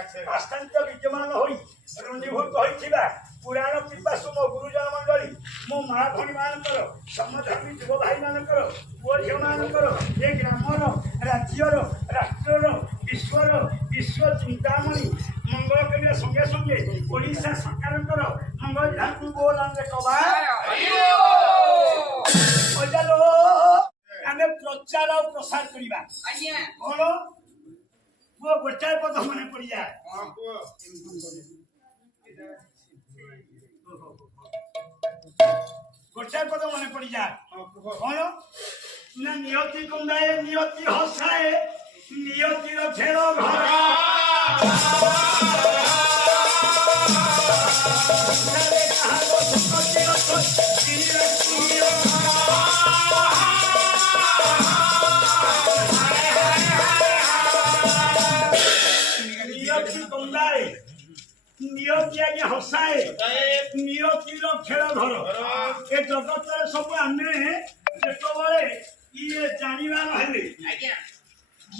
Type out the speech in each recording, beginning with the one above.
विद्यमान हो रुंजीभूत होता पुराण पिपासु मो गुरुजन मंडली मो माँ भणी मानकर समधर्मी युव भाई मानकर पुओ झील मानकर ए ग्रामर राज्यर राष्ट्रर विश्वर विश्व चिंतामणि मंगल करने संगे संगे ओडिशा सरकार मंगल झांकु बोलांगे कबा आमे प्रचार और प्रसार करिबा कौन पुओ गोटाए पद मने पड़ जाए गोटाए पद मने पड़ जाए कौन ना नियति कुंदाए नियति हसाए नियति खेल घर नियति आगे हसाए नियतिर खेल घर ए जगत सब आम जिते ये जानवर हेले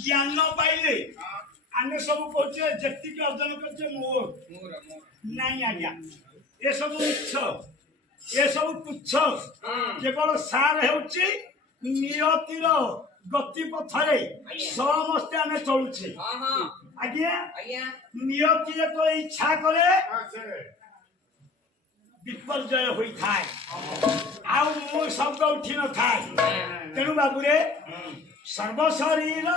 ज्ञान पाइले आम सब कहे जी अर्जन कर मोर नहीं आज्ञा ये सब उच्च ये सब तुच्छ केवल सार होची नियतिर गति पथरे समस्ते आम चलुचे आज्ञा नियति तो इच्छा करे विपर्जय होता है आउ मो शब्द उठी न थाए तेणु बाबूरे सर्वशरीर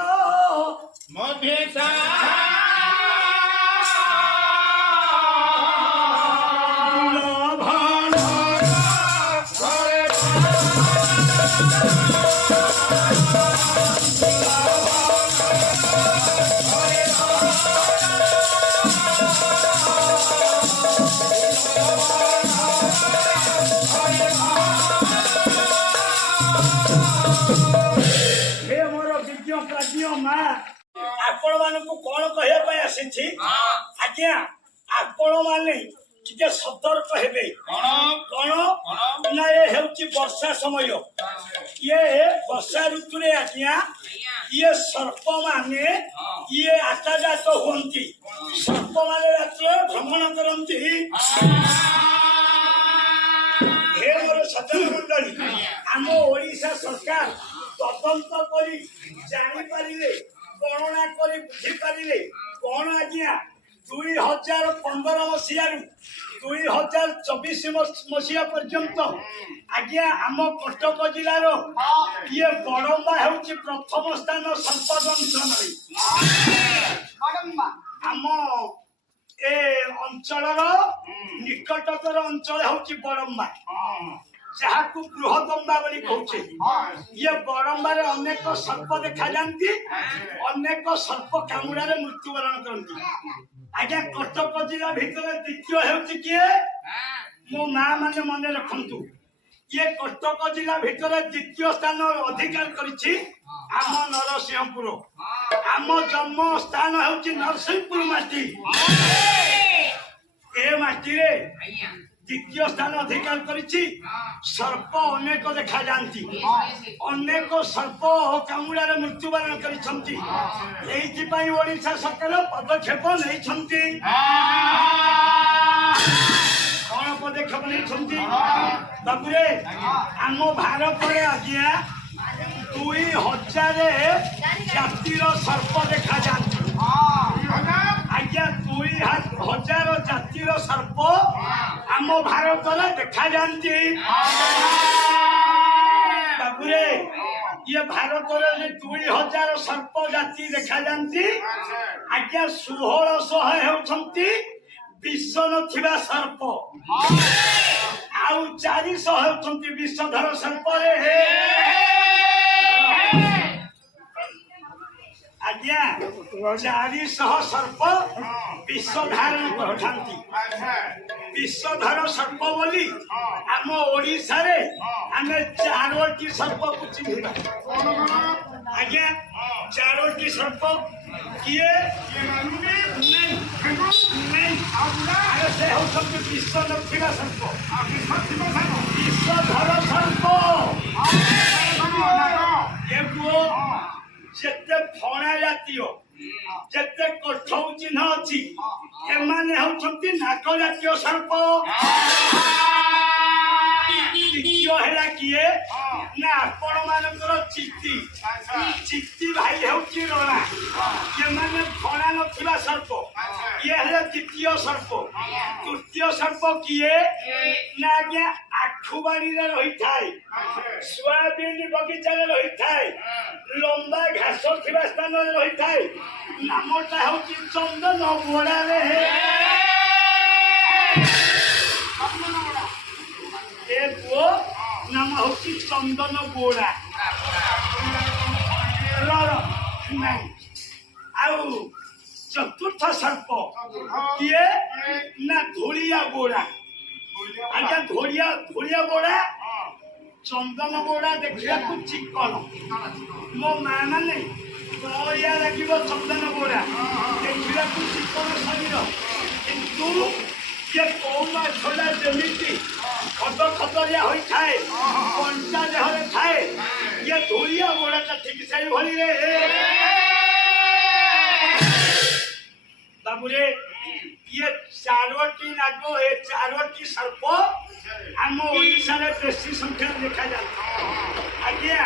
आपण मान कौन कहवाई आसी आज्ञा आपण मैंने टे सतर्क हेबे कौन ना ये हेउची वर्षा समय ये वर्षा ऋतु रे आज्ञा ये सर्प माने ये आताजात होती सर्प माने रात्र भ्रमण करती हे मोर सज्जन मंडली आम ओडिशा सरकार तदंत करी जानी पारिले गणना करी बुझी पारिले कौन आज्ञा 2015 ମସିହାରୁ 2024 ମସିହା ପର୍ଯ୍ୟନ୍ତ ଆଜ୍ଞା ଆମ କଟକ ଜିଲ୍ଲାର ଇଏ ବଡମ୍ବା ହେଉଛି ପ୍ରଥମ ସ୍ଥାନ ସର୍ପଦଂଶନରେ। ଆମ ଏ ଅଞ୍ଚଳର ନିକଟତର ଅଞ୍ଚଳ ହେଉଛି ବଡମ୍ବା, ଯାହାକୁ ବୃହଦମ୍ବା ବୋଲି କହୁଛେ। ଇଏ ବଡମ୍ବାରେ ଅନେକ ସର୍ପ ଦେଖାଯାନ୍ତି, ଅନେକ ସର୍ପ କାମୁଡ଼ାରେ ମୃତ୍ୟୁବରଣ କରନ୍ତି। ଆଜ୍ଞା କଟକ ଜିଲ୍ଲା ଭିତରେ ଦ୍ୱିତୀୟ ହେଉଛି କିଏ? ମୋ ମା ମାନେ ମନେ ରଖନ୍ତୁ, ଇଏ କଟକ ଜିଲ୍ଲା ଭିତରେ ଦ୍ୱିତୀୟ ସ୍ଥାନ ଅଧିକାର କରିଛି ଆମ ନରସିଂହପୁର। ଆମ ଜନ୍ମ ସ୍ଥାନ ହେଉଛି ନରସିଂହପୁର ମାଟି। ଏ ମାଟିରେ ଦ୍ୱିତୀୟ ସ୍ଥାନ ଅଧିକାର କରିଛି। ସର୍ପ ଅନେକ ଦେଖାଯାନ୍ତି, ଅନେକ ସର୍ପ କାମୁଡ଼ାରେ ମୃତ୍ୟୁବରଣ କରିଛନ୍ତି। ଏଇଥିପାଇଁ ଓଡ଼ିଶା ସରକାର ପଦକ୍ଷେପ ନେଇଛନ୍ତି। କଣ ପଦକ୍ଷେପ ନେଇଛନ୍ତି ବାବୁରେ? ଆମ ଭାରତରେ ଆଜ୍ଞା 2000 ଜାତିର ସର୍ପ ଦେଖାଯାନ୍ତି। ଆଜ୍ଞା 2000 ଜାତିର ସର୍ପ ଆମ ଭାରତରେ ଦେଖାଯାନ୍ତି। ବାବୁରେ ଇଏ ଭାରତରେ 2000 ସର୍ପ ଜାତି ଦେଖାଯାନ୍ତି। ଆଜ୍ଞା 1600 ହେଉଛନ୍ତି ବିଷ ନଥିବା ସର୍ପ, ଆଉ 400 ହେଉଛନ୍ତି ବିଷଧର ସର୍ପରେ। ଆଜ୍ଞା 400 ସର୍ପ ବିଷ ଧାରଣ କରୁଥାନ୍ତି। ବିଷଧର ସର୍ପ ବୋଲି ଆମ ଓଡ଼ିଶାରେ ଆମେ 4ଟି ସର୍ପକୁ ଚିହ୍ନିବା। ଆଜ୍ଞା 4ଟି ସର୍ପ କିଏ? ସେ ହେଉଛନ୍ତି ବିଷ ନଥିବା ସର୍ପ, ବିଷଧର ସର୍ପ। ଯେତେ ଫଣା ଜାତୀୟ, ଯେତେ କୋଠଉ ଚିହ୍ନ ଅଛି, ଏମାନେ ହେଉଛନ୍ତି ନାଗ ଜାତୀୟ ସର୍ପ। ଦ୍ୱିତୀୟ ହେଲା କିଏ? ନା ଆପଣ ମାନଙ୍କର ଚିତ୍ତି। ଚିତ୍ତି ଭାଇ ହେଉଛି ରଣା, ଏମାନେ ଫଣା ନଥିବା ସର୍ପ। ଇଏ ହେଲେ ଦ୍ୱିତୀୟ ସର୍ପ। ତୃତୀୟ ସର୍ପ କିଏ? ନା ଆଜ୍ଞା ଆଖୁ ବାଡ଼ିରେ ରହିଥାଏ, ସୋୟାବିନ ବଗିଚାରେ ରହିଥାଏ, ଲମ୍ବା ଘାସ ଥିବା ସ୍ଥାନରେ ରହିଥାଏ। ନାମଟା ହେଉଛି ଚନ୍ଦନ ବୋଡ଼ାରେ। ଏ ପୁଅ ନାମ ହେଉଛି ଚନ୍ଦନ ବୋଡ଼ା। ଆଉ ଚତୁର୍ଥ ସର୍ପ କିଏ? ନା ଧୂଳିଆ ବୋଡ଼ା। ଆଜ୍ଞା ଧୂଳିଆ ବୋଡ଼ା, ଚନ୍ଦନ ବୋଡ଼ା ଦେଖିବାକୁ ଚିକଣ। ମୋ ମା ମାନେ ବଳିଆ ଲାଗିବ ଚନ୍ଦନ ବୋଡ଼ା, ଦେଖିବାକୁ ଚିକଣ ଶରୀର, କିନ୍ତୁ ଇଏ କୋଉ ମାଛଟା ଯେମିତି ଖଦଖଦରିଆ ହୋଇଥାଏ, କଣ୍ଟା ଦେହରେ ଥାଏ, ଇଏ ଧୂଳିଆ ବୋଡ଼ାଟା ଠିକ ସେଇଭଳିରେ। ବାବୁରେ ଇଏ 4ଟି ନାଗ, ଏ 4ଟି ସର୍ପ ଆମ ଓଡ଼ିଶାରେ ବେଶୀ ସଂଖ୍ୟାରେ ଦେଖାଯାନ୍ତି। ଆଜ୍ଞା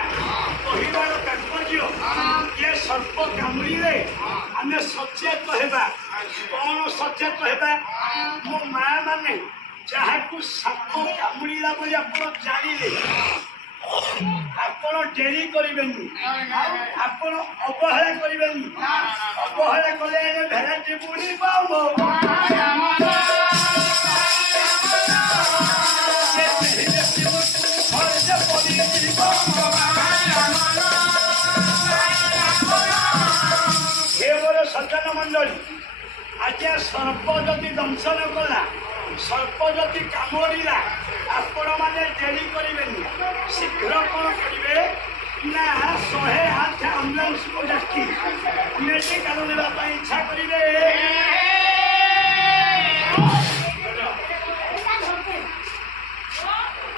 କହିବାର ତାତ୍ପର୍ଯ୍ୟ, ଇଏ ସର୍ପ କାମୁଡ଼ିଲେ ଆମେ ସଚେତ ହେବା। କଣ ସଚେତ ହେବା? ମୋ ମା ମାନେ ଯାହାକୁ ସାପ କାମୁଡ଼ିଲା ବୋଲି ଆପଣ ଜାଣିଲେ, ଆପଣ ଡେରି କରିବେନି, ଆପଣ ଅବହେଳା କରିବେନି। ଅବହେଳା କଲେ ଭେରାଇଟି ବୁଡ଼ିବ। ସଜ୍ଜନ ମଣ୍ଡଳୀ, ଆଜ୍ଞା ସର୍ପ ଯଦି ଦଂଶନ କଲା, ସର୍ପ ଯଦି କାମୁଡ଼ିଲା, ଆପଣ ମାନେ ଡେରି କରିବେନି। ଶୀଘ୍ର କଣ କରିବେ ନା 108 ଆମ୍ବୁଲାନ୍ସକୁ ଡାକି ମେଡିକାଲ ନେବା ପାଇଁ ଇଚ୍ଛା କରିବେ।